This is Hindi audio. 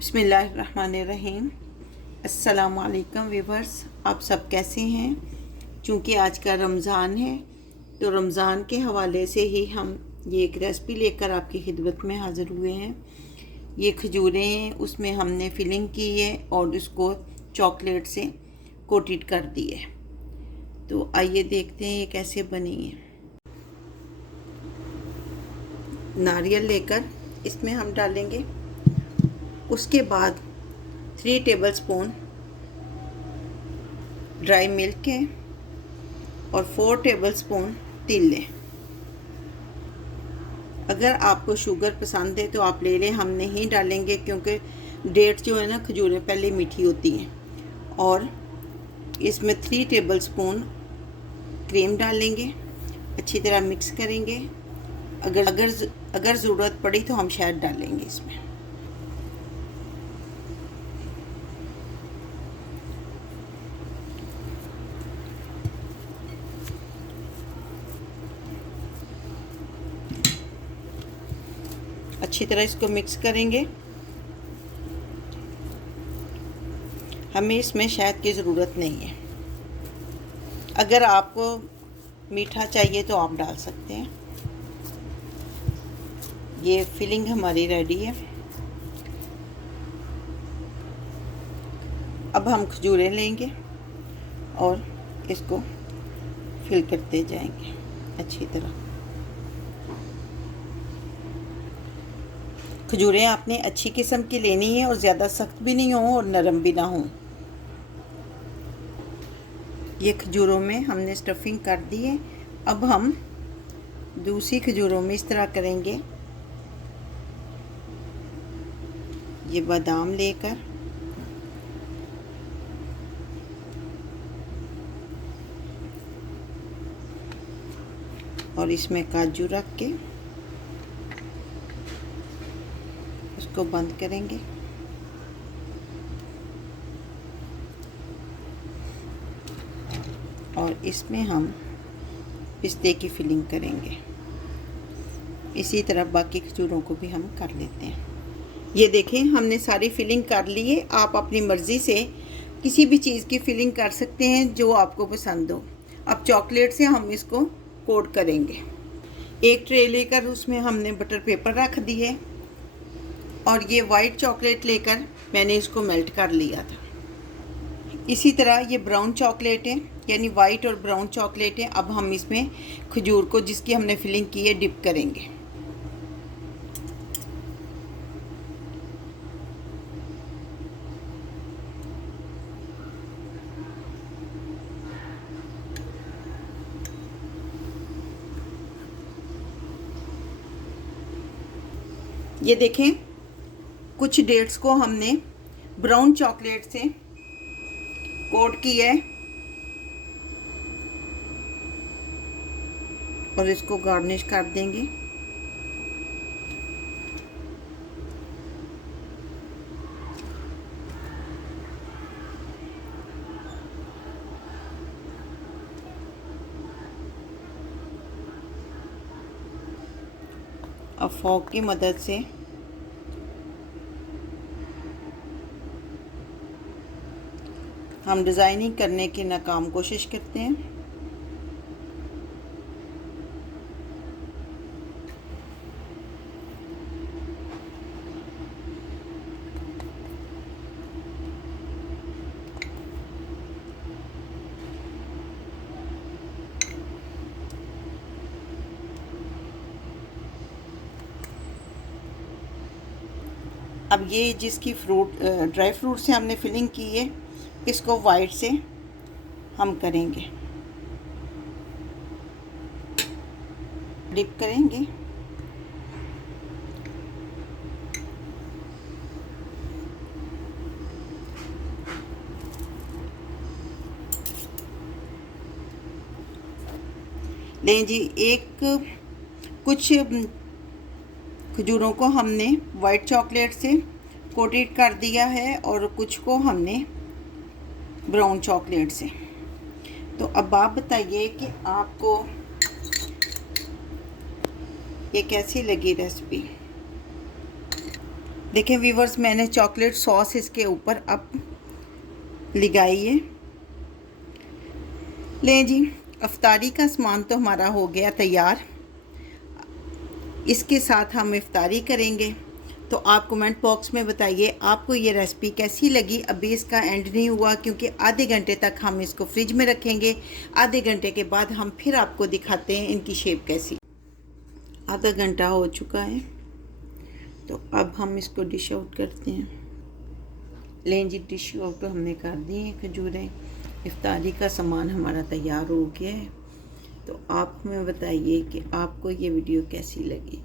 बिस्मिल्लाहिर्रहमानिर्रहीम। अस्सलामुअलैकुम व्यूवर्स, आप सब कैसे हैं। चूँकि आज का रमज़ान है तो रमज़ान के हवाले से ही हम ये एक रेसिपी लेकर आपकी खिदमत में हाज़िर हुए हैं। ये खजूरें हैं, उसमें हमने फिलिंग की है और उसको चॉकलेट से कोटेड कर दी है। तो आइए देखते हैं ये कैसे बनी है। नारियल लेकर इसमें हम डालेंगे, उसके बाद 3 टेबलस्पून ड्राई मिल्क है और 4 टेबलस्पून तिल लें। अगर आपको शुगर पसंद है तो आप ले लें, हम नहीं डालेंगे क्योंकि डेट जो है ना, खजूरें पहले मीठी होती हैं। और इसमें 3 टेबलस्पून क्रीम डालेंगे, अच्छी तरह मिक्स करेंगे। अगर ज़रूरत पड़ी तो हम शायद डालेंगे इसमें। अच्छी तरह इसको मिक्स करेंगे। हमें इसमें शहद की ज़रूरत नहीं है। अगर आपको मीठा चाहिए तो आप डाल सकते हैं। ये फिलिंग हमारी रेडी है। अब हम खजूरें लेंगे और इसको फिल करते जाएंगे अच्छी तरह। खजूरें आपने अच्छी किस्म की लेनी है और ज़्यादा सख्त भी नहीं हो और नरम भी ना हो। ये खजूरों में हमने स्टफिंग कर दी है। अब हम दूसरी खजूरों में इस तरह करेंगे। ये बादाम लेकर और इसमें काजू रख के उसको बंद करेंगे। और इसमें हम पिस्ते की फिलिंग करेंगे। इसी तरह बाकी खजूरों को भी हम कर लेते हैं। ये देखें, हमने सारी फिलिंग कर ली है। आप अपनी मर्ज़ी से किसी भी चीज़ की फिलिंग कर सकते हैं जो आपको पसंद हो। अब चॉकलेट से हम इसको कोट करेंगे। एक ट्रे लेकर उसमें हमने बटर पेपर रख दी है और ये वाइट चॉकलेट लेकर मैंने इसको मेल्ट कर लिया था। इसी तरह ये ब्राउन चॉकलेट है, यानी वाइट और ब्राउन चॉकलेट है। अब हम इसमें खजूर को जिसकी हमने फिलिंग की है डिप करेंगे। ये देखें, कुछ डेट्स को हमने ब्राउन चॉकलेट से कोट किया है और इसको गार्निश कर देंगे। अब फॉक की मदद से हम डिज़ाइनिंग करने की नाकाम कोशिश करते हैं। अब ये जिसकी ड्राई फ्रूट से हमने फिलिंग की है, इसको वाइट से हम करेंगे, डिप करेंगे। लें जी, कुछ खजूरों को हमने वाइट चॉकलेट से कोटेड कर दिया है और कुछ को हमने ब्राउन चॉकलेट से। तो अब आप बताइए कि आपको ये कैसी लगी रेसिपी। देखें व्यूवर्स, मैंने चॉकलेट सॉस इसके ऊपर अब लगाई है। लें जी, इफ्तारी का सामान तो हमारा हो गया तैयार। इसके साथ हम इफ्तारी करेंगे। तो आप कमेंट बॉक्स में बताइए आपको ये रेसिपी कैसी लगी। अभी इसका एंड नहीं हुआ क्योंकि आधे घंटे तक हम इसको फ्रिज में रखेंगे। आधे घंटे के बाद हम फिर आपको दिखाते हैं इनकी शेप कैसी। आधा घंटा हो चुका है, तो अब हम इसको डिश आउट करते हैं। लें जी, डिश आउट हमने कर दी हैं खजूरें। इफ्तारी का सामान हमारा तैयार हो गया है। तो आप हमें बताइए कि आपको ये वीडियो कैसी लगी।